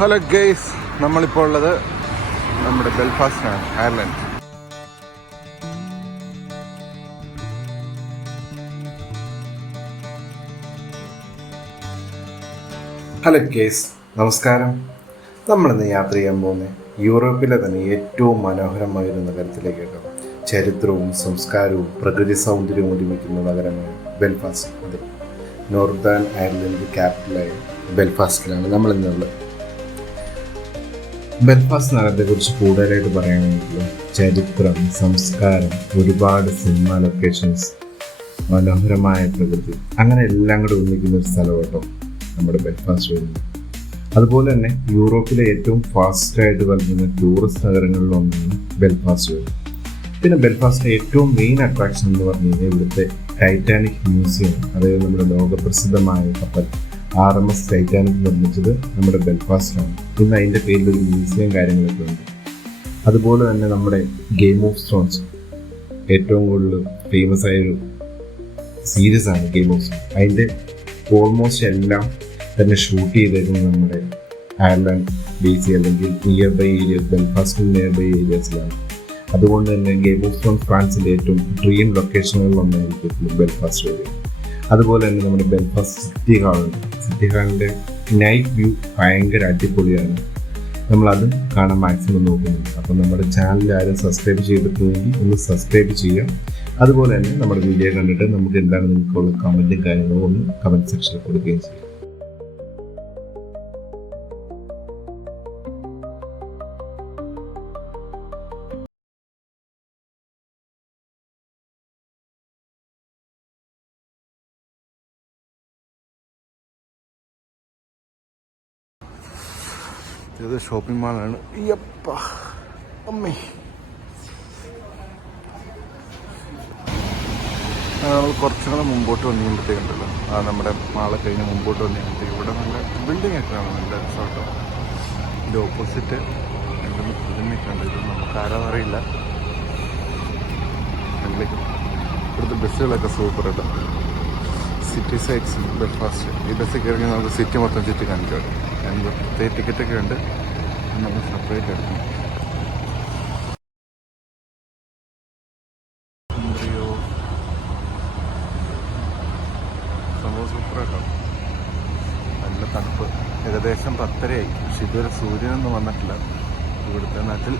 Hello guys, നമ്മളിപ്പോൾ ഉള്ളത് നമ്മുടെ ബെൽഫാസ്റ്റിലാണ്, അയർലൻഡ്. ഹലോ ഗെയ്സ്, നമസ്കാരം. നമ്മളിന്ന് യാത്ര ചെയ്യാൻ പോകുന്നത് യൂറോപ്പിലെ തന്നെ ഏറ്റവും മനോഹരമായ ഒരു നഗരത്തിലേക്കാണ്. ചരിത്രവും സംസ്കാരവും പ്രകൃതി സൗന്ദര്യവും ഒരുമിക്കുന്ന നഗരമാണ് ബെൽഫാസ്റ്റ്. അതെ, നോർത്തേൺ അയർലൻഡ് ക്യാപിറ്റലായ ബെൽഫാസ്റ്റിലാണ് നമ്മളിന്നുള്ളത്. ബെൽഫാസ്റ്റ് നഗരത്തെക്കുറിച്ച് കൂടുതലായിട്ട് പറയുകയാണെങ്കിൽ ചരിത്രം, സംസ്കാരം, ഒരുപാട് സിനിമ ലൊക്കേഷൻസ്, മനോഹരമായ പ്രകൃതി, അങ്ങനെ എല്ലാം കൂടെ ഒന്നിക്കുന്ന ഒരു സ്ഥലം കേട്ടോ നമ്മുടെ ബെൽഫാസ്റ്റ് വരുന്നത്. അതുപോലെ തന്നെ യൂറോപ്പിലെ ഏറ്റവും ഫാസ്റ്റായിട്ട് വളരുന്ന ടൂറിസ്റ്റ് നഗരങ്ങളിൽ ഒന്നാണ് ബെൽഫാസ്റ്റ് വരുന്നത്. പിന്നെ ബെൽഫാസ്റ്റിലെ ഏറ്റവും മെയിൻ അട്രാക്ഷൻ എന്ന് പറഞ്ഞു കഴിഞ്ഞാൽ ഇവിടുത്തെ ടൈറ്റാനിക് മ്യൂസിയം. അതായത് നമ്മുടെ ലോകപ്രസിദ്ധമായ കപ്പൽ RMS ടൈറ്റാനിക് നിർമ്മിച്ചത് നമ്മുടെ ബെൽഫാസ്റ്റിലാണ്. ഇന്ന് അതിൻ്റെ പേരിൽ ഒരു മ്യൂസിയം കാര്യങ്ങളൊക്കെ ഉണ്ട്. അതുപോലെ തന്നെ നമ്മുടെ ഗെയിം ഓഫ് ത്രോൺസ് ഏറ്റവും കൂടുതൽ ഫേമസ് ആയൊരു സീരീസാണ് ഗെയിം ഓഫ് ത്രോൺസ്. അതിൻ്റെ ഓൾമോസ്റ്റ് എല്ലാം തന്നെ ഷൂട്ട് ചെയ്തേക്കുന്നത് നമ്മുടെ അയർലൻഡ് ബേസ് അല്ലെങ്കിൽ നിയർ ബൈ ഏരിയസ്, ബെൽഫാസ്റ്റിന് നിയർ ബൈ ഏരിയസിലാണ്. അതുകൊണ്ട് തന്നെ ഗെയിം ഓഫ് ത്രോൺസ് ഫ്രാൻസിൻ്റെ ഏറ്റവും ഡ്രീം ലൊക്കേഷനുകളിലൊന്നായിരിക്കും ബെൽഫാസ്റ്റ് വരിക. അതുപോലെ തന്നെ നമ്മുടെ ബെൽഫാസ്റ്റ് സിറ്റി ഹാളുണ്ട്. സിറ്റി ഹാളിൻ്റെ നൈറ്റ് വ്യൂ ഭയങ്കര അടിപൊളിയാണ്. നമ്മളതും കാണാൻ മാക്സിമം നോക്കുന്നുണ്ട്. അപ്പം നമ്മുടെ ചാനൽ ആരും സബ്സ്ക്രൈബ് ചെയ്തിട്ടുണ്ടെങ്കിൽ ഒന്ന് സബ്സ്ക്രൈബ് ചെയ്യാം. അതുപോലെ തന്നെ നമ്മുടെ വീഡിയോ കണ്ടിട്ട് നമുക്ക് എന്താണ് നിങ്ങൾക്കുള്ള കമൻറ്റും കാര്യങ്ങളും ഒന്ന് കമൻറ്റ് സെക്ഷനിൽ കൊടുക്കുകയും ചെയ്യാം. ഇത് ഷോപ്പിംഗ് മാളാണ്. അമ്മേ, നമ്മൾ കുറച്ചും കൂടെ മുമ്പോട്ട് വന്നിട്ടുണ്ടല്ലോ, നമ്മുടെ മാളെ കഴിഞ്ഞ് മുമ്പോട്ട് വന്നിട്ട് ഇവിടെ നല്ല ബിൽഡിംഗ് ഒക്കെ ആണ്, നല്ല റിസോർട്ടോ. ഇതിൻ്റെ ഓപ്പോസിറ്റ് എന്തെങ്കിലും പുതുമയൊക്കെയുണ്ട്. ഇത് നമുക്ക് ആരാന്നറിയില്ല. ഇവിടുത്തെ ബസ്സുകളൊക്കെ സൂപ്പർ കേട്ടോ. City sites Belfast. ഈ ബസ്സിൽ കയറി നമുക്ക് സിറ്റി മൊത്തം ചുറ്റി കാണിക്കാം. അതിന് പ്രത്യേക ടിക്കറ്റൊക്കെ ഉണ്ട്, നമ്മൾ സെപ്പറേറ്റ് എടുക്കണം. സംഭവം സൂപ്പർ കേട്ടോ. നല്ല തണുപ്പ്. ഏകദേശം 10:30 പക്ഷെ ഇതുവരെ സൂര്യനൊന്നും വന്നിട്ടില്ല ഇവിടുത്തെ നാട്ടിൽ.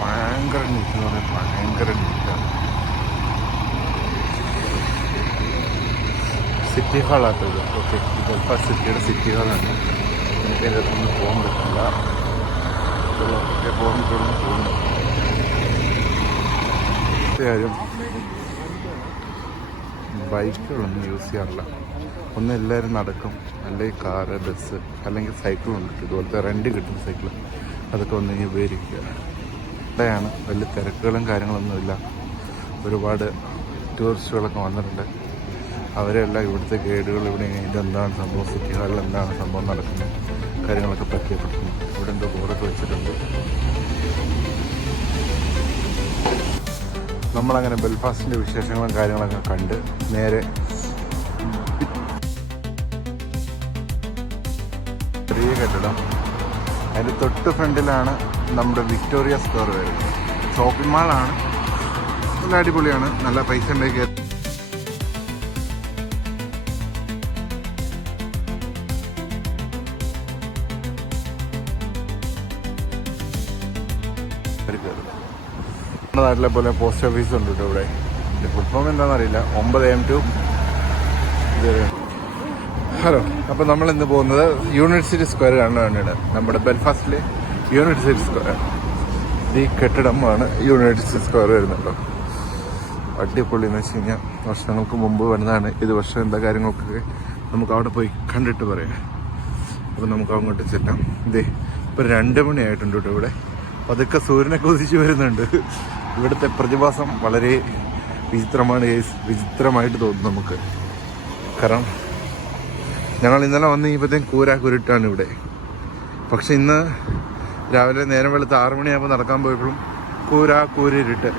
ഭയങ്കര നീറ്റ് എന്ന് പറഞ്ഞാൽ ഭയങ്കര നീറ്റാണ്. സിറ്റി ഹാളാട്ടത്. ഓക്കെ, ബെൽഫാസ്റ്റ് സിറ്റിയുടെ സിറ്റി ഹാളാണ്. എനിക്ക് അതിൻ്റെ അടുത്തൊന്നും പോകാൻ പറ്റില്ല. പോകാൻ തോന്നുന്നു. കാര്യം ബൈക്കുകളൊന്നും യൂസ് ചെയ്യാറില്ല. ഒന്ന് എല്ലാവരും നടക്കും, അല്ലെങ്കിൽ കാറ്, ബസ്, അല്ലെങ്കിൽ സൈക്കിളുണ്ട്. ഇതുപോലത്തെ റെൻ്റ് കിട്ടുന്ന സൈക്കിൾ, അതൊക്കെ ഒന്ന് ഇനി ഉപയോഗിക്കുക. ഇവിടെയാണ് വലിയ തിരക്കുകളും കാര്യങ്ങളൊന്നുമില്ല. ഒരുപാട് ടൂറിസ്റ്റുകളൊക്കെ വന്നിട്ടുണ്ട്. അവരെല്ലാം ഇവിടുത്തെ ഗൈഡുകൾ ഇവിടെ ഇതെന്താണ് സംഭവം, സിറ്റി ഹാളിൽ എന്താണ് സംഭവം നടക്കുന്നത്, കാര്യങ്ങളൊക്കെ പരിചയപ്പെടുത്തുന്നു. ഇവിടെ എന്തോ ബോർഡൊക്കെ വെച്ചിട്ടുണ്ട്. നമ്മളങ്ങനെ ബെൽഫാസ്റ്റിൻ്റെ വിശേഷങ്ങളും കാര്യങ്ങളൊക്കെ കണ്ട് നേരെ ചെറിയ കെട്ടിടം, അതിൻ്റെ തൊട്ട് ഫ്രണ്ടിലാണ് നമ്മുടെ വിക്ടോറിയ സ്ക്വയർ വരുന്നത്. ഷോപ്പിംഗ് മാളാണ്, നല്ല അടിപൊളിയാണ്. നല്ല പൈസ ഉണ്ടാക്കി നമ്മുടെ നാട്ടിലെ പോലെ പോസ്റ്റ് ഓഫീസ് ഉണ്ട് കേട്ടോ ഇവിടെ. ഇതിൻ്റെ ഫുൾ ഫോം എന്താണെന്നറിയില്ല. 9 AM to ഹലോ. അപ്പോൾ നമ്മൾ ഇന്ന് പോകുന്നത് യൂണിവേഴ്സിറ്റി സ്ക്വയർ കാണാൻ വേണ്ടിയാണ്. നമ്മുടെ ബെൽഫാസ്റ്റിലെ യൂണിവേഴ്സിറ്റി സ്ക്വയർ. ഈ കെട്ടിടമാണ് യൂണിവേഴ്സിറ്റി സ്ക്വയർ വരുന്നുണ്ടോ. അടിപൊളി എന്ന് വെച്ച് കഴിഞ്ഞാൽ വർഷങ്ങൾക്ക് മുമ്പ് വരുന്നതാണ്. ഇത് വർഷം എന്താ കാര്യങ്ങളൊക്കെ നമുക്ക് അവിടെ പോയി കണ്ടിട്ട് പറയാം. അപ്പോൾ നമുക്ക് അങ്ങോട്ട് ചെല്ലാം. ഇതേ ഇപ്പോൾ 2 മണിയായിട്ടുണ്ട് കേട്ടോ. ഇവിടെ പതുക്കെ സൂര്യനൊക്കെ ഉദിച്ച് വരുന്നുണ്ട്. ഇവിടുത്തെ പ്രതിഭാസം വളരെ വിചിത്രമാണ്. വിചിത്രമായിട്ട് തോന്നുന്നു നമുക്ക്. കാരണം ഞങ്ങൾ ഇന്നലെ വന്ന് കഴിഞ്ഞപ്പോഴത്തേക്കും കൂരിട്ടാണ് ഇവിടെ. പക്ഷെ ഇന്ന് രാവിലെ നേരം വെളുത്ത് 6 മണിയാകുമ്പോൾ നടക്കാൻ പോയപ്പോഴും കൂരിട്ട്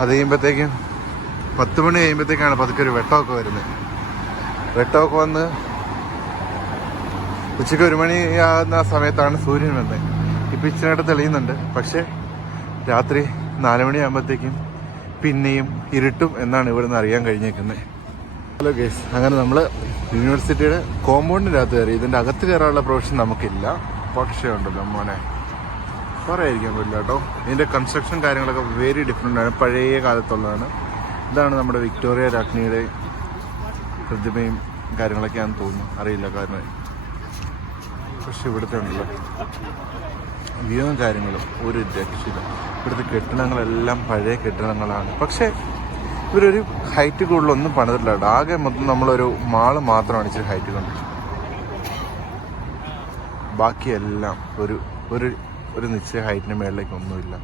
അത് കഴിയുമ്പോഴത്തേക്കും 10 മണി കഴിയുമ്പോഴത്തേക്കാണ് പതുക്കെ ഒരു വെട്ടമൊക്കെ വരുന്നത്. വെട്ടമൊക്കെ വന്ന് ഉച്ചയ്ക്ക് 1 മണി ആകുന്ന സമയത്താണ് സൂര്യൻ വന്നത്. ഇപ്പം ഇച്ചിരിയായിട്ട് തെളിയുന്നുണ്ട്, പക്ഷേ രാത്രി 4 മണിയാകുമ്പോഴത്തേക്കും പിന്നെയും ഇരുട്ടും എന്നാണ് ഇവിടെ നിന്ന് അറിയാൻ കഴിഞ്ഞേക്കുന്നത്. ഹലോ ഗേസ്, അങ്ങനെ നമ്മൾ യൂണിവേഴ്സിറ്റിയുടെ കോമ്പൗണ്ടിൻ്റെ അകത്ത് കയറി. ഇതിൻ്റെ അകത്ത് കയറാനുള്ള പ്രൊവിഷൻ നമുക്കില്ല, പക്ഷേ ഉണ്ടല്ലോ മോനെ, പറയാതിരിക്കാൻ പറ്റില്ല കേട്ടോ. ഇതിൻ്റെ കൺസ്ട്രക്ഷൻ കാര്യങ്ങളൊക്കെ വെരി ഡിഫറെൻ്റ് ആണ്, പഴയ കാലത്തുള്ളതാണ്. ഇതാണ് നമ്മുടെ വിക്ടോറിയ രാജ്ഞിയുടെ പ്രതിമയും കാര്യങ്ങളൊക്കെയാണെന്ന് തോന്നുന്നു, അറിയില്ല കാരണം. പക്ഷെ ഇവിടുത്തെ ഉണ്ടല്ലോ വ്യൂവും കാര്യങ്ങളും ഒരു രക്ഷയില്ല. ഇവിടുത്തെ കെട്ടിടങ്ങളെല്ലാം പഴയ കെട്ടിടങ്ങളാണ്. പക്ഷേ ഇവരൊരു ഹൈറ്റ് കൂടുതലൊന്നും പണിതിട്ടില്ല കേട്ടോ. ആകെ മൊത്തം നമ്മളൊരു മാള് മാത്രമാണ് ഇച്ചിരി ഹൈറ്റ് കണ്ടത്. ബാക്കിയെല്ലാം ഒരു നിശ്ചയ ഹൈറ്റിന് മേളിലേക്കൊന്നുമില്ല.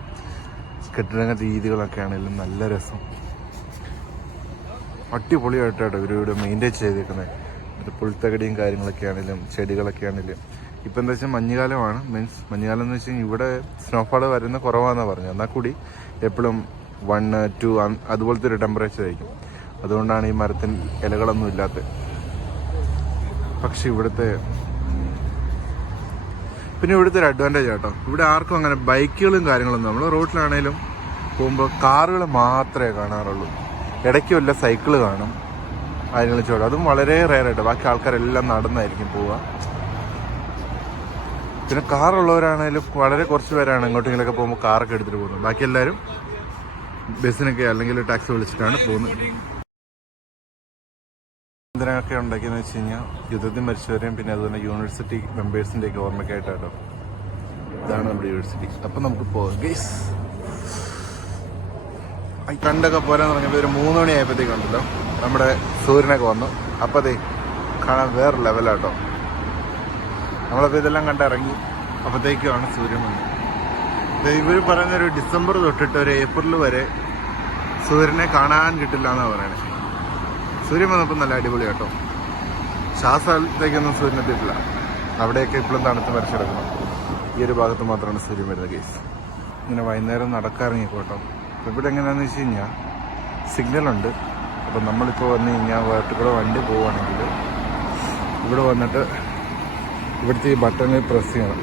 കെട്ടിടങ്ങളുടെ രീതികളൊക്കെ ആണെങ്കിലും നല്ല രസം, അടിപൊളിയായിട്ടാണ് ഇവരിവിടെ മെയിൻറ്റെയിൻ ചെയ്തേക്കുന്നത്. ഇത് പുൽത്തകടിയും കാര്യങ്ങളൊക്കെ ആണെങ്കിലും ചെടികളൊക്കെ ആണെങ്കിലും. ഇപ്പം എന്താ വെച്ചാൽ മഞ്ഞുകാലമാണ്. മീൻസ് മഞ്ഞുകാലം എന്ന് വെച്ച് കഴിഞ്ഞാൽ ഇവിടെ സ്നോഫാൾ വരുന്ന കുറവാണെന്നാണ് പറഞ്ഞത്. എന്നാൽ കൂടി എപ്പോഴും 1, 2 അതുപോലത്തെ ഒരു ടെമ്പറേച്ചർ ആയിരിക്കും. അതുകൊണ്ടാണ് ഈ മരത്തിന് ഇലകളൊന്നും ഇല്ലാത്തത്. പക്ഷെ ഇവിടുത്തെ ഒരു അഡ്വാൻറ്റേജ് കേട്ടോ, ഇവിടെ ആർക്കും അങ്ങനെ ബൈക്കുകളും കാര്യങ്ങളൊന്നും, നമ്മൾ റോഡിലാണേലും പോകുമ്പോൾ കാറുകൾ മാത്രമേ കാണാറുള്ളൂ. ഇടയ്ക്ക് വല്ല സൈക്കിള് കാണും, കാര്യങ്ങൾ ചോടും. അതും വളരെ റെയറായിട്ട്. ബാക്കി ആൾക്കാരെല്ലാം നടന്നായിരിക്കും പോവുക. പിന്നെ കാറുള്ളവരാണേലും വളരെ കുറച്ച് പേരാണ് എങ്ങോട്ടെങ്കിലൊക്കെ പോകുമ്പോൾ കാറൊക്കെ എടുത്തിട്ട് പോകുന്നത്. ബാക്കി എല്ലാവരും ബസ്സിനൊക്കെ അല്ലെങ്കിൽ ടാക്സി വിളിച്ചിട്ടാണ് പോകുന്നത്. ഇതിനൊക്കെ ഉണ്ടാക്കിയെന്ന് വെച്ച് കഴിഞ്ഞാൽ യുദ്ധത്തിൽ മരിച്ചവരെയും പിന്നെ അതുപോലെ യൂണിവേഴ്സിറ്റി മെമ്പേഴ്സിൻ്റെയൊക്കെ ഓർമ്മയ്ക്കായിട്ടാട്ടോ. ഇതാണ് നമ്മുടെ യൂണിവേഴ്സിറ്റി. അപ്പം നമുക്ക് പോകാം ഗൈസ്. കണ്ടൊക്കെ പോരാൻ തുടങ്ങിയപ്പോൾ ഒരു 3 മണി ആയപ്പോഴത്തേക്കുണ്ടല്ലോ നമ്മുടെ സൂര്യനൊക്കെ വന്നു. അപ്പോൾ അതേ കാണാൻ വേറെ ലെവലാട്ടോ. നമ്മളപ്പോൾ ഇതെല്ലാം കണ്ടിറങ്ങി അപ്പോഴത്തേക്കുമാണ് സൂര്യൻ വന്നത്. ഇവർ പറയുന്നൊരു ഡിസംബർ തൊട്ടിട്ട് ഒരു ഏപ്രിൽ വരെ സൂര്യനെ കാണാൻ കിട്ടില്ല എന്നാണ് പറയുന്നത്. സൂര്യൻ വന്നപ്പോൾ നല്ല അടിപൊളി കേട്ടോ. സ്ഥലത്തേക്കൊന്നും സൂര്യൻ എത്തിയിട്ടില്ല. അവിടെയൊക്കെ ഇപ്പോഴും തണുത്ത് മരിച്ചു കിടക്കണം. ഈ ഒരു ഭാഗത്ത് മാത്രമാണ് സൂര്യൻ വരുന്നത് കേസ്. ഇങ്ങനെ വൈകുന്നേരം നടക്കാറിങ്ങിക്കോട്ടോ. ഇവിടെ എങ്ങനെയാണെന്ന് വെച്ച് കഴിഞ്ഞാൽ സിഗ്നലുണ്ട്. അപ്പം നമ്മളിപ്പോൾ വന്നു കഴിഞ്ഞാൽ വേർട്ട് കൂടെ വണ്ടി പോവുകയാണെങ്കിൽ ഇവിടെ വന്നിട്ട് ഇവിടുത്തെ ഈ ബട്ടണിൽ പ്രസ് ചെയ്യണം.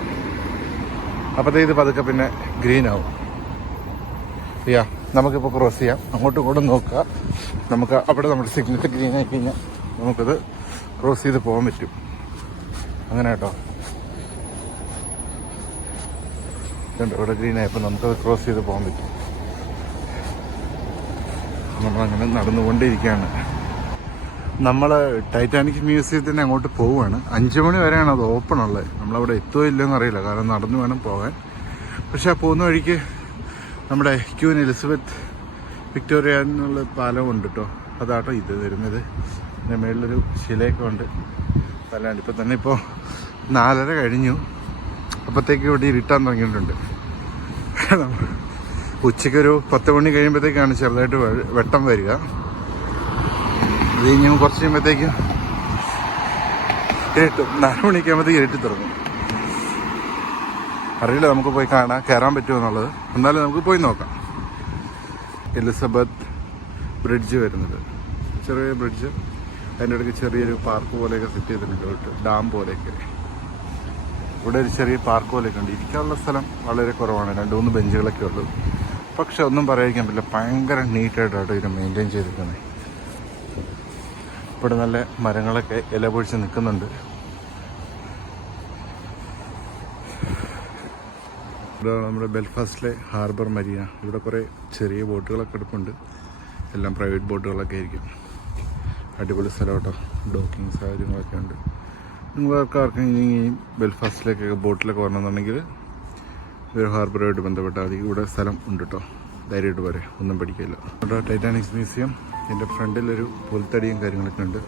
അപ്പോഴത്തേ ഇത് പതുക്കെ പിന്നെ ഗ്രീൻ ആവും. നമുക്കിപ്പോൾ ക്രോസ് ചെയ്യാം. അങ്ങോട്ടും ഇങ്ങോട്ടും നോക്കുക. നമുക്ക് അവിടെ നമ്മുടെ സിഗ്നൽ ഗ്രീൻ ആയി കഴിഞ്ഞാൽ നമുക്കത് ക്രോസ് ചെയ്ത് പോകാൻ പറ്റും. അങ്ങനെ കേട്ടോ. ഇവിടെ ഗ്രീൻ ആയപ്പോൾ നമുക്കത് ക്രോസ് ചെയ്ത് പോകാൻ പറ്റും. നമ്മളങ്ങനെ നടന്നുകൊണ്ടിരിക്കുകയാണ്. നമ്മൾ ടൈറ്റാനിക് മ്യൂസിയത്തിന് അങ്ങോട്ട് പോവുകയാണ്. 5 മണി വരെയാണ് അത് ഓപ്പൺ ഉള്ളത്. നമ്മളവിടെ എത്തുമോ ഇല്ലെന്ന് അറിയില്ല, കാരണം നടന്നു വേണം പോകാൻ. പക്ഷെ ആ പോകുന്ന വഴിക്ക് നമ്മുടെ ക്യൂൻ എലിസബത്ത് വിക്ടോറിയ എന്നുള്ള പാലം ഉണ്ട് കേട്ടോ. അതാട്ടോ ഇത് വരുന്നത്. ഇതിൻ്റെ മേളിലൊരു ശിലയൊക്കെ ഉണ്ട്. സ്ഥലമാണ്. ഇപ്പം തന്നെ ഇപ്പോൾ 4:30 കഴിഞ്ഞു. അപ്പോഴത്തേക്ക് ഇവിടെ ഇരുട്ടാൻ തുടങ്ങിയിട്ടുണ്ട്. ഉച്ചയ്ക്കൊരു 10 മണി കഴിയുമ്പോഴത്തേക്കാണ് ചെറുതായിട്ട് വെട്ടം വരിക. അത് കഴിഞ്ഞ് കുറച്ച് കഴിയുമ്പോഴത്തേക്കും ഇരുട്ടും. 4 മണിക്ക് ആകുമ്പോഴത്തേക്ക് ഇരുട്ടി തുടങ്ങും. അറിയില്ല, നമുക്ക് പോയി കയറാൻ പറ്റുമോ എന്നുള്ളത്. എന്നാലും നമുക്ക് പോയി നോക്കാം. എലിസബത്ത് ബ്രിഡ്ജ് വരുന്നത്, ചെറിയ ബ്രിഡ്ജ്. അതിൻ്റെ ഇടയ്ക്ക് ചെറിയൊരു പാർക്ക് പോലെയൊക്കെ സെറ്റ് ചെയ്തിട്ടുണ്ട്, ഡാം പോലെയൊക്കെ. ഇവിടെ ഒരു ചെറിയ പാർക്ക് പോലെയൊക്കെ ഉണ്ട്. ഇരിക്കാനുള്ള സ്ഥലം വളരെ കുറവാണ്, 2-3 ബെഞ്ചുകളൊക്കെ ഉള്ളൂ. പക്ഷെ ഒന്നും പറയാതിരിക്കാൻ പറ്റില്ല, ഭയങ്കര നീറ്റായിട്ടാണ് ഇത് മെയിൻറ്റെയിൻ ചെയ്തിരിക്കുന്നത്. ഇവിടെ നല്ല മരങ്ങളൊക്കെ ഇല പൊഴിച്ച് നിൽക്കുന്നുണ്ട്. ഇവിടെ നമ്മുടെ ബെൽഫാസ്റ്റിലെ ഹാർബർ മരീന. ഇവിടെ കുറേ ചെറിയ ബോട്ടുകളൊക്കെ എടുപ്പുണ്ട്. എല്ലാം പ്രൈവറ്റ് ബോട്ടുകളൊക്കെ ആയിരിക്കും. അടിപൊളി സ്ഥലം കേട്ടോ. ഡോക്കിങ് സാഹചര്യങ്ങളൊക്കെ ഉണ്ട്. നിങ്ങൾക്ക് ആർക്കെങ്കിലും ബെൽഫാസ്റ്റിലേക്കൊക്കെ ബോട്ടിലൊക്കെ വരണമെന്നുണ്ടെങ്കിൽ ഒരു ഹാർബറുമായിട്ട് ബന്ധപ്പെട്ടാൽ മതി. ഇവിടെ സ്ഥലം ഉണ്ട് കേട്ടോ, ധൈര്യമായിട്ട് പോരെ, ഒന്നും പഠിക്കില്ല. ഇവിടെ ടൈറ്റാനിക്സ് മ്യൂസിയം. എൻ്റെ ഫ്രണ്ടിലൊരു പുൽത്തടിയും കാര്യങ്ങളൊക്കെ ഉണ്ട്.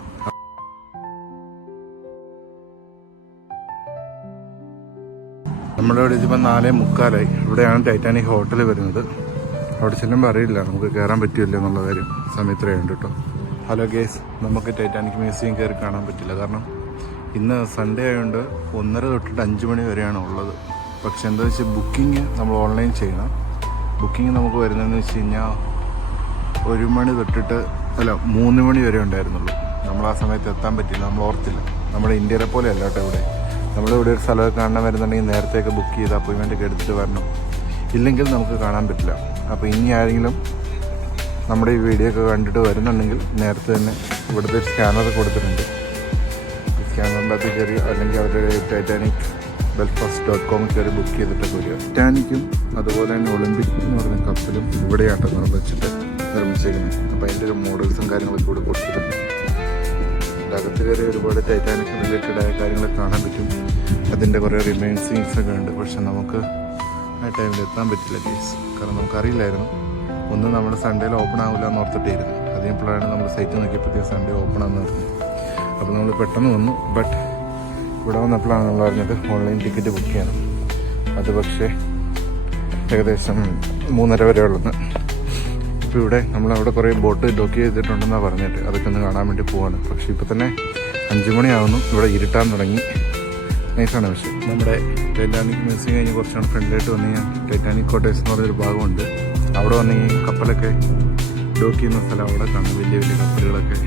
നമ്മളിവിടെ ഇതിപ്പോൾ 4:45. ഇവിടെയാണ് ടൈറ്റാനിക് ഹോട്ടൽ വരുന്നത്. അവിടെ ചെല്ലുമ്പോൾ അറിയില്ല നമുക്ക് കയറാൻ പറ്റില്ല എന്നുള്ള കാര്യം. സമയത്രയുണ്ട് കേട്ടോ. ഹലോ ഗേസ്, നമുക്ക് ടൈറ്റാനിക് മ്യൂസിയം കയറി കാണാൻ പറ്റില്ല, കാരണം ഇന്ന് സൺഡേ ആയതുകൊണ്ട് 1:30 തൊട്ടിട്ട് 5 മണി വരെയാണ് ഉള്ളത്. പക്ഷെ എന്താ വെച്ചാൽ ബുക്കിംഗ് നമ്മൾ ഓൺലൈൻ ചെയ്യണം. ബുക്കിംഗ് നമുക്ക് വരുന്നതെന്ന് വെച്ച് കഴിഞ്ഞാൽ 1 മണി തൊട്ടിട്ട് 3 മണി വരെ ഉണ്ടായിരുന്നുള്ളൂ. നമ്മൾ ആ സമയത്ത് എത്താൻ പറ്റില്ല, നമ്മൾ ഓർത്തില്ല. നമ്മുടെ ഇന്ത്യയിലെ പോലെ അല്ല കേട്ടോ ഇവിടെ. നമ്മളിവിടെ ഒരു സ്ഥലമൊക്കെ കാണാൻ വരുന്നുണ്ടെങ്കിൽ നേരത്തെയൊക്കെ ബുക്ക് ചെയ്ത് അപ്പോയിൻമെൻ്റ് എടുത്തിട്ട് വരണം, ഇല്ലെങ്കിൽ നമുക്ക് കാണാൻ പറ്റില്ല. അപ്പോൾ ഇനി ആരെങ്കിലും നമ്മുടെ ഈ വീഡിയോ ഒക്കെ കണ്ടിട്ട് വരുന്നുണ്ടെങ്കിൽ നേരത്തെ തന്നെ ഇവിടുത്തെ സ്കാനർ കൊടുത്തിട്ടുണ്ട്. സ്കാനറിൻ്റെ അകത്ത് കയറി അല്ലെങ്കിൽ അവരുടെ ടൈറ്റാനിക് belfast.com കയറി ബുക്ക് ചെയ്തിട്ടൊക്കെ വരിക. ടൈറ്റാനിക്കും അതുപോലെ തന്നെ ഒളിമ്പിക് എന്ന് പറഞ്ഞ കപ്പലും ഇവിടെയാട്ടോ നിർമ്മിച്ചിട്ട് നിർമ്മിച്ചേക്കുന്നത്. അപ്പോൾ അതിൻ്റെ ഒരു മോഡൽസും കാര്യങ്ങളൊക്കെ ഇവിടെ കൊടുത്തിട്ടുണ്ട്. അതിൻ്റെ അകത്ത് കയറി ഒരുപാട് ടൈറ്റാനിക് റിലേറ്റഡായ കാര്യങ്ങളൊക്കെ കാണാൻ പറ്റും. അതിൻ്റെ കുറേ റിമൈൻസിങ്സ് ഒക്കെ ഉണ്ട്. പക്ഷെ നമുക്ക് ആ ടൈമിൽ എത്താൻ പറ്റില്ല കേസ്, കാരണം നമുക്കറിയില്ലായിരുന്നു. ഒന്ന് നമ്മൾ സൺഡേയിൽ ഓപ്പൺ ആവില്ല എന്ന് ഓർത്തിട്ടായിരുന്നു. അതിപ്പോഴാണ് നമ്മൾ സൈറ്റ് നോക്കിയപ്പോഴത്തേക്ക് സൺഡേ ഓപ്പൺ ആണെന്ന് പറഞ്ഞു. അപ്പോൾ നമ്മൾ പെട്ടെന്ന് വന്നു. ബട്ട് ഇവിടെ വന്നപ്പോഴാണ് നമ്മൾ അറിഞ്ഞത് ഓൺലൈൻ ടിക്കറ്റ് ബുക്ക് ചെയ്യണം. അത് പക്ഷേ ഏകദേശം 3:30 വരെ ഉള്ളത്. ഇപ്പോൾ ഇവിടെ നമ്മളവിടെ കുറേ ബോട്ട് ഡോക്ക് ചെയ്തിട്ടുണ്ടെന്നാണ് പറഞ്ഞിട്ട് അതൊക്കെ ഒന്ന് കാണാൻ വേണ്ടി പോവാണ്. പക്ഷേ ഇപ്പോൾ തന്നെ 5 മണിയാവുന്നു, ഇവിടെ ഇരുട്ടാൻ തുടങ്ങി. നൈസാണ്. പക്ഷേ നമ്മുടെ ടൈറ്റാനിക് മ്യൂസിയം കഴിഞ്ഞ് കുറച്ചാണ് ഫ്രണ്ടിലായിട്ട് വന്നു കഴിഞ്ഞാൽ ടൈറ്റാനിക് കോട്ടേഴ്സ് എന്ന് പറഞ്ഞൊരു ഭാഗമുണ്ട്. അവിടെ വന്നു കഴിഞ്ഞാൽ കപ്പലൊക്കെ ഡോക്ക് ചെയ്യുന്ന സ്ഥലം അവിടെ കാണും, വലിയ വലിയ കപ്പലുകളൊക്കെ.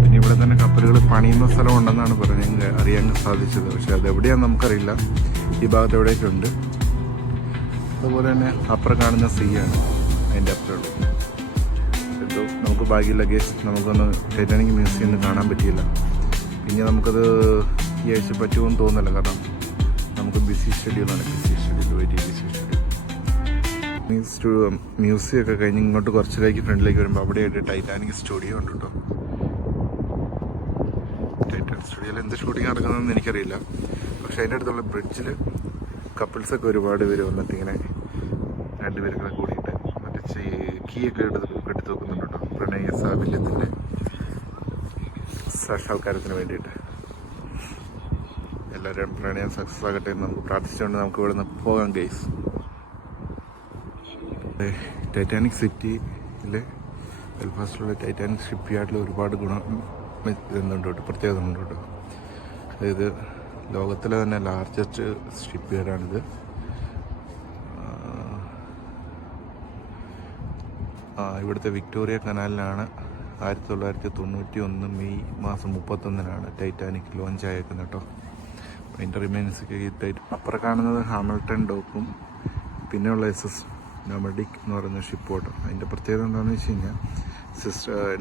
പിന്നെ ഇവിടെ തന്നെ കപ്പലുകൾ പണിയുന്ന സ്ഥലം ഉണ്ടെന്നാണ് പറഞ്ഞ് അറിയാൻ സാധിച്ചത്. പക്ഷെ അതെവിടെയാണെന്ന് നമുക്കറിയില്ല. ഈ ഭാഗത്ത് എവിടെയൊക്കെ ഉണ്ട്. അതുപോലെ തന്നെ അപ്പുറം കാണുന്ന സീ ആണ് അതിൻ്റെ അപ്പുറമുള്ളൂ. എന്തോ നമുക്ക് ഭാഗ്യമില്ല ഗേസ്, നമുക്കൊന്ന് ടൈറ്റാനിക് മ്യൂസിയം ഒന്നും കാണാൻ പറ്റിയില്ല. പിന്നെ നമുക്കത് ഈ ആഴ്ച പറ്റുമെന്ന് തോന്നുന്നില്ല, കാരണം നമുക്ക് ബിസി ഷെഡ്യൂളാണ്. മ്യൂസിയം ഒക്കെ കഴിഞ്ഞ് ഇങ്ങോട്ട് കുറച്ചിലേക്ക് ഫ്രണ്ടിലേക്ക് വരുമ്പോൾ അവിടെയായിട്ട് ടൈറ്റാനിക് സ്റ്റുഡിയോ ഉണ്ട് കേട്ടോ. ടൈറ്റാനിക് സ്റ്റുഡിയോയിൽ എന്ത് ഷൂട്ടിംഗ് നടക്കുന്നതെന്ന് എനിക്കറിയില്ല. പക്ഷേ അതിൻ്റെ അടുത്തുള്ള ബ്രിഡ്ജിൽ കപ്പിൾസൊക്കെ ഒരുപാട് പേര് വന്നിട്ട് ഇങ്ങനെ 2 പേരൊക്കെ കൂടിയിട്ട് മറ്റേ കീ ഒക്കെ എടുത്ത് വെക്കുന്നുണ്ട് കേട്ടോ. പ്രണയ സാഫല്യത്തിൻ്റെ സാക്ഷാത്കാരത്തിന് വേണ്ടിയിട്ട്. എല്ലാവരും പ്രണയം സക്സസ് ആകട്ടെ എന്ന് നമുക്ക് പ്രാർത്ഥിച്ചുകൊണ്ട് നമുക്ക് ഇവിടെ നിന്ന് പോകാം ഗൈസ്. ടൈറ്റാനിക് സിറ്റിയിലെ ബെൽഫാസ്റ്റിലുള്ള ടൈറ്റാനിക് ഷിപ്പ് യാർഡിൽ ഒരുപാട് ഇതുണ്ട് കേട്ടോ, പ്രത്യേകത ഉണ്ട് കേട്ടോ. അതായത് ലോകത്തിലെ തന്നെ ലാർജസ്റ്റ് ഷിപ്പ് യാർഡാണിത്. ഇവിടുത്തെ വിക്ടോറിയ കനാലിലാണ് 1991 മെയ് മാസം 31 ടൈറ്റാനിക് ലോഞ്ച് ആയേക്കുന്നത് കേട്ടോ. അതിൻ്റെ റിമൈൻസൊക്കെ അപ്പുറം കാണുന്നത് ഹാമിൽട്ടൺ ഡോക്കും പിന്നെയുള്ള SS നൊമഡിക് എന്ന് പറയുന്ന ഷിപ്പ് കേട്ടോ. അതിൻ്റെ പ്രത്യേകത എന്താണെന്ന് വെച്ച് കഴിഞ്ഞാൽ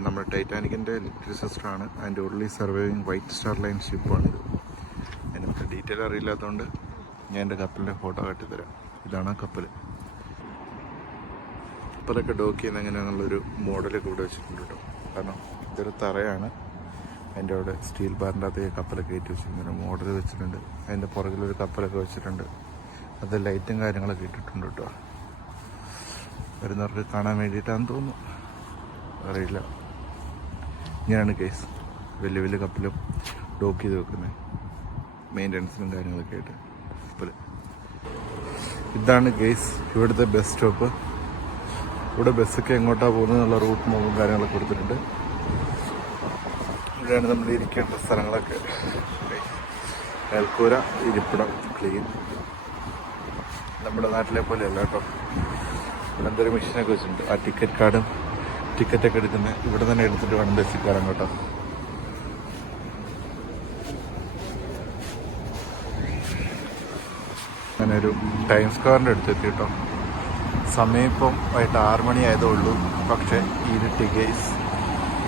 നമ്മുടെ ടൈറ്റാനിക്കിൻ്റെ ലിറ്റിൽ സിസ്റ്ററാണ്. അതിൻ്റെ ഉള്ളിൽ സർവൈവിങ് വൈറ്റ് സ്റ്റാർ ലൈൻ ഷിപ്പാണിത്. അതിനകത്ത് ഡീറ്റെയിൽ അറിയില്ലാത്തതുകൊണ്ട് ഞാൻ എൻ്റെ കപ്പലിൻ്റെ ഫോട്ടോ കാട്ടിത്തരാം. ഇതാണ് ആ കപ്പൽ. കപ്പലൊക്കെ ഡോക്ക് ചെയ്യുന്ന എങ്ങനെയാണെന്നുള്ളൊരു മോഡലൊക്കെ ഇവിടെ വെച്ചിട്ടുണ്ട് കേട്ടോ. കാരണം ഇതൊരു തറയാണ്, അതിൻ്റെ അവിടെ സ്റ്റീൽ ബാറിൻ്റെ അകത്ത് കപ്പലൊക്കെ കയറ്റി വെച്ചിട്ടുണ്ട്. മോഡൽ വെച്ചിട്ടുണ്ട്. അതിൻ്റെ പുറകിലൊരു കപ്പലൊക്കെ വെച്ചിട്ടുണ്ട്. അത് ലൈറ്റും കാര്യങ്ങളൊക്കെ ഇട്ടിട്ടുണ്ട് കേട്ടോ. വരുന്നവർക്ക് കാണാൻ വേണ്ടിയിട്ടാണെന്ന് തോന്നുന്നു, അറിയില്ല. ഇങ്ങനെയാണ് കേസ് വലിയ വലിയ കപ്പലും ഡോക്ക് ചെയ്ത് വെക്കുന്നത്, മെയിൻ്റനൻസിനും കാര്യങ്ങളൊക്കെ ആയിട്ട് കപ്പൽ. ഇതാണ് കേസ് ഇവിടുത്തെ ബസ് സ്റ്റോപ്പ്. ഇവിടെ ബസ്സൊക്കെ എങ്ങോട്ടാണ് പോകുന്നത് എന്നുള്ള റൂട്ട് മാപ്പും കാര്യങ്ങളൊക്കെ കൊടുത്തിട്ടുണ്ട്. ഇവിടെയാണ് നമ്മൾ ഇരിക്കേണ്ട സ്ഥലങ്ങളൊക്കെ. മേൽക്കൂര, ഇരിപ്പിടം, ക്ലീൻ. നമ്മുടെ നാട്ടിലെ പോലെയല്ല കേട്ടോ. ഇവിടെ എന്തൊരു മെഷീനൊക്കെ വെച്ചിട്ടുണ്ട്. ആ ടിക്കറ്റ് കാർഡും ടിക്കറ്റൊക്കെ എടുക്കുന്നത് ഇവിടെ തന്നെ എടുത്തിട്ട് വേണം ബസ്സിൽ കയറാൻ കേട്ടോ. അങ്ങനെ ഒരു ടൈം സ്ക്വയറിൻ്റെ അടുത്തെത്തി കേട്ടോ. സമയം ഇപ്പം വൈകിട്ട് 6 മണി ആയതേ ഉള്ളൂ. പക്ഷേ ഇരുട്ടി ഗേസ്.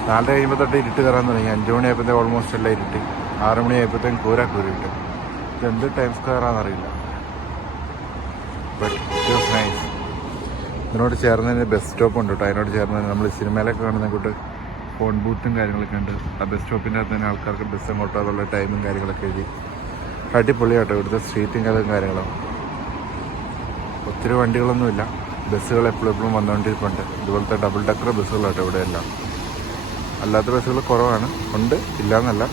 4 കഴിയുമ്പോൾ തൊട്ട് ഇരുട്ട് കയറാൻ തുടങ്ങി. 5 മണിയായപ്പോഴത്തേക്ക് ഓൾമോസ്റ്റ് എല്ലാം ഇരുട്ടി. 6 മണിയായപ്പോഴത്തേക്കും കൂരിട്ട്. ഇതെന്ത് ടൈം സ്ക്വയറാണെന്നറിയില്ല. But it was nice. ഇതിനോട് ചേർന്നതിന് ബസ് സ്റ്റോപ്പ് ഉണ്ട് കേട്ടോ. അതിനോട് ചേർന്നതിന് നമ്മൾ സിനിമയിലൊക്കെ കാണുന്ന കൂട്ട് ഫോൺ ബൂത്തും കാര്യങ്ങളൊക്കെ ഉണ്ട്. ആ ബസ് സ്റ്റോപ്പിൻ്റെ അകത്ത് തന്നെ ആൾക്കാർക്ക് ബസ് അങ്ങോട്ടോ അതുള്ള ടൈമും കാര്യങ്ങളൊക്കെ എഴുതി. അടിപൊളിയാട്ടോ ഇവിടുത്തെ സ്ട്രീറ്റും കാര്യങ്ങളും. ഒത്തിരി വണ്ടികളൊന്നുമില്ല. ബസ്സുകൾ എപ്പോഴും വന്നുകൊണ്ടിരിപ്പുണ്ട്. ഇതുപോലത്തെ ഡബിൾ ഡക്കർ ബസ്സുകളാട്ടോ ഇവിടെ എല്ലാം. അല്ലാത്ത ബസ്സുകൾ കുറവാണ്, ഉണ്ട്, ഇല്ലയെന്നല്ല.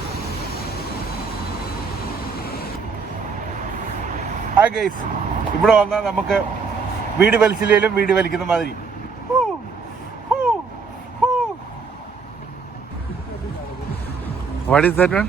ആ ഗൈസ്, ഇവിടെ വന്നാൽ നമുക്ക് വീട് വലിച്ചില്ലേലും വീട് വലിക്കുന്ന മാതിരി. What is that one?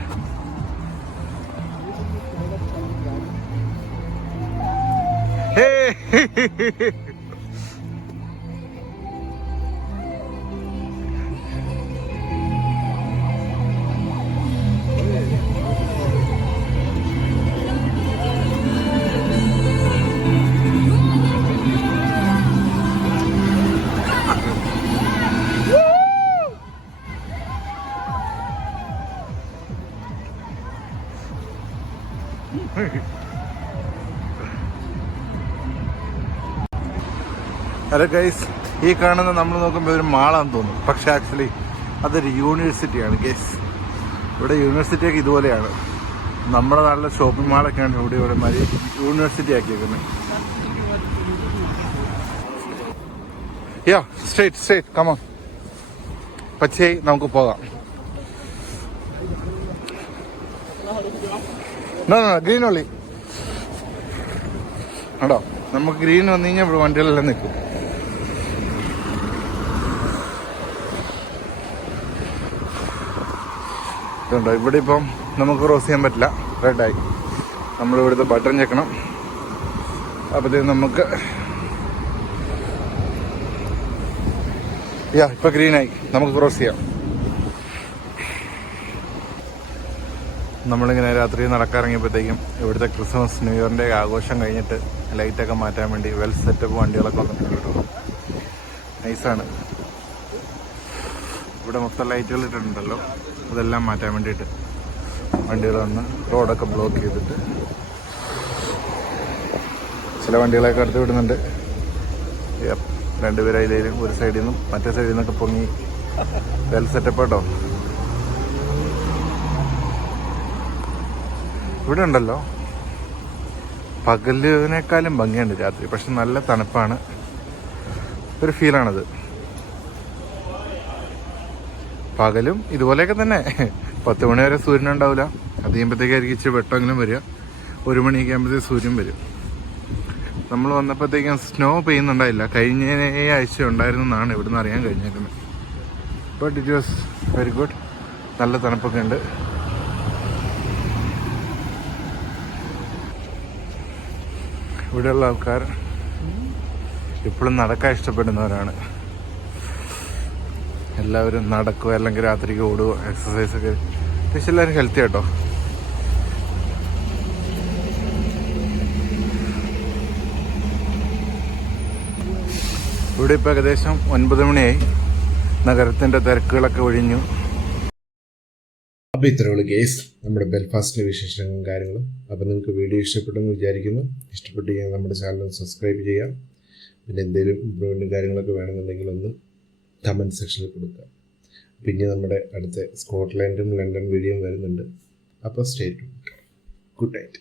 അതെ ഗൈസ്, ഈ കാണുന്ന നമ്മൾ നോക്കുമ്പോൾ ഒരു മാളാന്ന് തോന്നും, പക്ഷെ ആക്ച്വലി അതൊരു യൂണിവേഴ്സിറ്റിയാണ് ഗൈസ്. ഇവിടെ യൂണിവേഴ്സിറ്റിയൊക്കെ ഇതുപോലെയാണ്. നമ്മുടെ നാട്ടിലെ ഷോപ്പിംഗ് മാളൊക്കെയാണ് ഇവിടെ മാതിരി യൂണിവേഴ്സിറ്റി ആക്കിയേക്കുന്നത്. യാ സ്ട്രേറ്റ് കമോൺ. പച്ചയായി നമുക്ക് പോകാം. ഗ്രീൻ ഒള്ളി കേട്ടോ. നമുക്ക് ഗ്രീൻ വന്നു കഴിഞ്ഞാൽ ഇവിടെ വണ്ടികളെല്ലാം നിൽക്കും. ഇതുണ്ടോ, ഇവിടെ ഇപ്പം നമുക്ക് ക്രോസ് ചെയ്യാൻ പറ്റില്ല, റെഡായി. നമ്മളിവിടുത്തെ ബട്ടൺ ചെക്കണം. അപ്പോഴത്തേക്കും നമുക്ക് ഇപ്പൊ ഗ്രീനായി, നമുക്ക് ക്രോസ് ചെയ്യാം. നമ്മളിങ്ങനെ രാത്രി നടക്കാറിറങ്ങിയപ്പോഴത്തേക്കും ഇവിടുത്തെ ക്രിസ്മസ് ന്യൂ ഇയറിൻ്റെ ആഘോഷം കഴിഞ്ഞിട്ട് ലൈറ്റൊക്കെ മാറ്റാൻ വേണ്ടി വെൽ സെറ്റപ്പ് വണ്ടികളൊക്കെ വന്നിട്ടുണ്ട് കേട്ടോ. നൈസാണ്. ഇവിടെ മൊത്തം ലൈറ്റുകൾ ഇട്ടിട്ടുണ്ടല്ലോ, അതെല്ലാം മാറ്റാൻ വേണ്ടിയിട്ട് വണ്ടികൾ വന്ന് റോഡൊക്കെ ബ്ലോക്ക് ചെയ്തിട്ട് ചില വണ്ടികളൊക്കെ അടുത്ത് വിടുന്നുണ്ട്. രണ്ടുപേരും അതിലേലും ഒരു സൈഡിൽ നിന്നും മറ്റേ സൈഡിൽ നിന്നൊക്കെ പൊങ്ങി വെൽ സെറ്റപ്പ് കേട്ടോ. ഇവിടെ ഉണ്ടല്ലോ പകലിനേക്കാളും ഭംഗിയുണ്ട് രാത്രി, പക്ഷെ നല്ല തണുപ്പാണ്, ഒരു ഫീലാണത്. പകലും ഇതുപോലെയൊക്കെ തന്നെ 10 മണി വരെ സൂര്യൻ ഉണ്ടാവില്ല. അത് കഴിയുമ്പോഴത്തേക്കായിരിക്കും ഇച്ചിരി വെട്ടമെങ്കിലും വരിക. 1 മണിയൊക്കെ ആകുമ്പോഴത്തേക്ക് സൂര്യൻ വരും. നമ്മൾ വന്നപ്പോഴത്തേക്കും സ്നോ പെയ്യുന്നുണ്ടായില്ല, കഴിഞ്ഞ ആഴ്ച ഉണ്ടായിരുന്നു എന്നാണ് ഇവിടുന്ന് അറിയാൻ കഴിഞ്ഞേക്കുന്നത്. But it was very good. നല്ല തണുപ്പൊക്കെ ഉണ്ട്. ഇവിടെയുള്ള ആൾക്കാർ ഇപ്പോഴും നടക്കാൻ ഇഷ്ടപ്പെടുന്നവരാണ്. എല്ലാവരും നടക്കുക അല്ലെങ്കിൽ രാത്രിക്ക് ഓടുക, എക്സസൈസൊക്കെ. പക്ഷെ എല്ലാവരും ഹെൽത്തി കേട്ടോ. ഇവിടെ ഇപ്പോൾ ഏകദേശം 9 മണിയായി. നഗരത്തിൻ്റെ തിരക്കുകളൊക്കെ ഒഴിഞ്ഞു. അപ്പോൾ ഇത്രയുള്ള കേസ് നമ്മുടെ ബെൽഫാസ്റ്റിലെ വിശേഷങ്ങളും കാര്യങ്ങളും. അപ്പോൾ നിങ്ങൾക്ക് വീഡിയോ ഇഷ്ടപ്പെട്ടെന്ന് വിചാരിക്കുന്നു. ഇഷ്ടപ്പെട്ട് കഴിഞ്ഞാൽ നമ്മുടെ ചാനൽ സബ്സ്ക്രൈബ് ചെയ്യാം. പിന്നെ എന്തെങ്കിലും ഇമ്പ്രൂവ്മെൻറ്റും കാര്യങ്ങളൊക്കെ വേണമെന്നുണ്ടെങ്കിൽ ഒന്ന് കമൻറ്റ് സെക്ഷനിൽ കൊടുക്കുക. പിന്നെ നമ്മുടെ അടുത്ത സ്കോട്ട്ലൻഡും ലണ്ടൻ വീഡിയോയും വരുന്നുണ്ട്. അപ്പോൾ സ്റ്റേ ട്യൂൺഡ്. Good night.